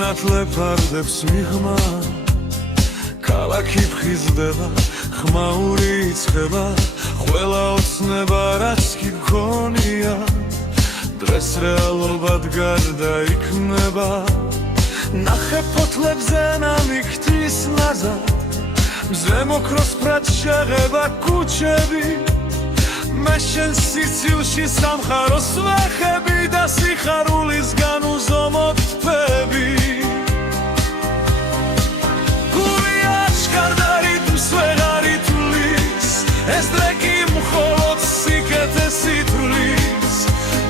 წინათ ლეპარდებს მიღმა ქალაქი ფხიზდება ხმაური იწყება ყველა ოცნება რაც კი გქონია დღეს რეალობად გარდა იქნება ნახე ფოთლებზე ნამიქთის ნაზა მზე მოქროსფრად შეღება ქუჩები მე შენ სიცილში სამხაროს ვეხები და სიხარულისგან უზომოდ თვები გული აჩქარ და რიტმს ვეღარ ითვლის ეს დრეკი მხოლოდ სიკეთეს ითვლის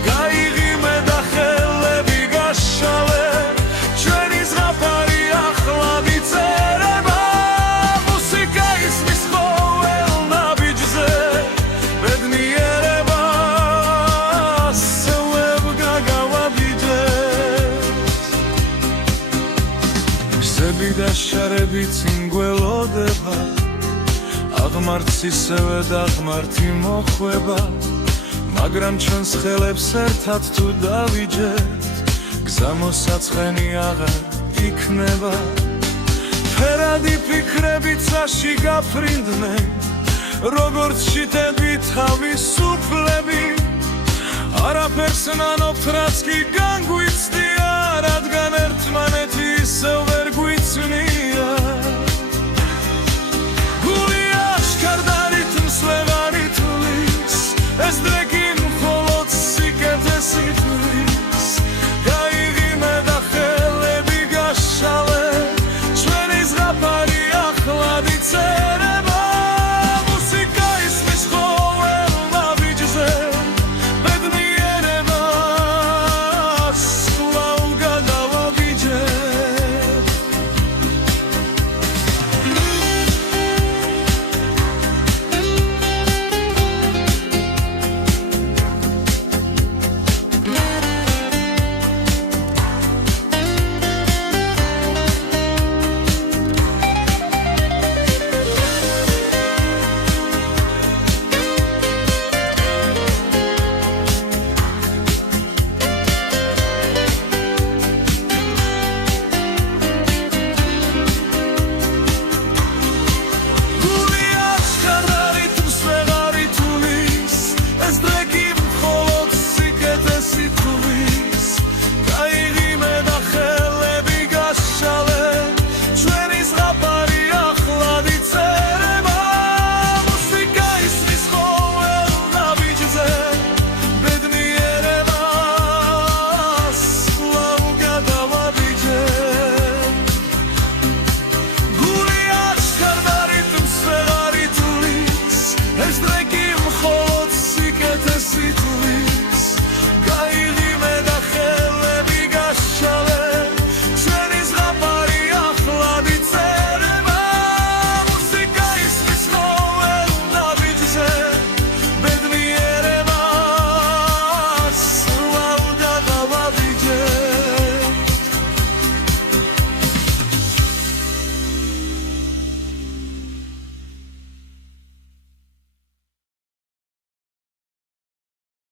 გაიღიმე და ხელები გაშალე ჩვენი ზღაპარი ახლა ვიწერება მუსიკა ისმის ყოველ ნაბიჯზე ბედნიერება ასევებ გაგავაბიჯებს გზები და შარები წინ გველოდება აღმართს ისევე დაღმართი მოხვება მაგრამ ჩვენს ხელებს ერთად თუ დავიჯერთ გზა მოსაცხენი აღარ იქნება ფერადი ფიქრები წაში გაფრინდნენ როგორც შიტები თავის სუფლები არაფერს ნანობთ რაც კი განგვიცდია რადგან ერთმანეთი ისევ